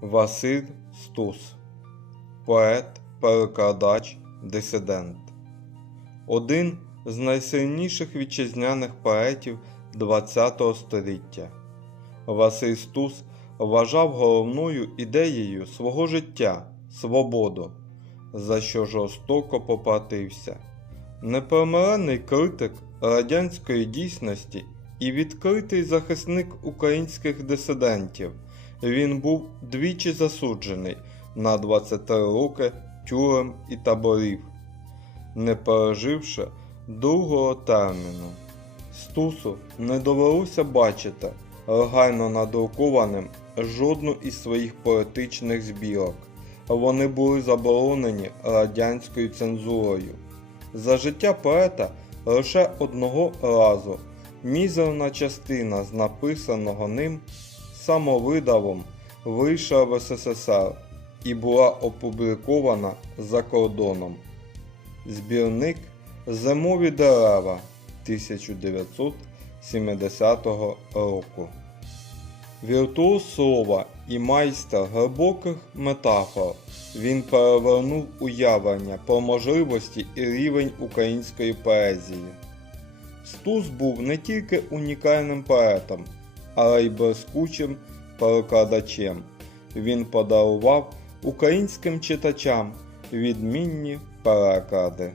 Василь Стус, поет, перекладач, дисидент. Один з найсильніших вітчизняних поетів ХХ століття. Василь Стус вважав головною ідеєю свого життя свободу, за що жорстоко поплатився. Непомиленний критик радянської дійсності і відкритий захисник українських дисидентів. Він був двічі засуджений на 23 роки тюрем і таборів, не переживши другого терміну. Стусу не довелося бачити легально надрукованим жодну із своїх поетичних збірок. Вони були заборонені радянською цензурою. За життя поета лише одного разу мізерна частина з написаного ним самовидавом вийшла в СССР і була опублікована за кордоном. Збірник Зимові дерева 1970 року. Віртуоз слова і майстер глибоких метафор. Він перевернув уявлення про можливості і рівень української поезії. Стус був не тільки унікальним поетом, але й блискучим перекладачем. Він подарував українським читачам відмінні переклади.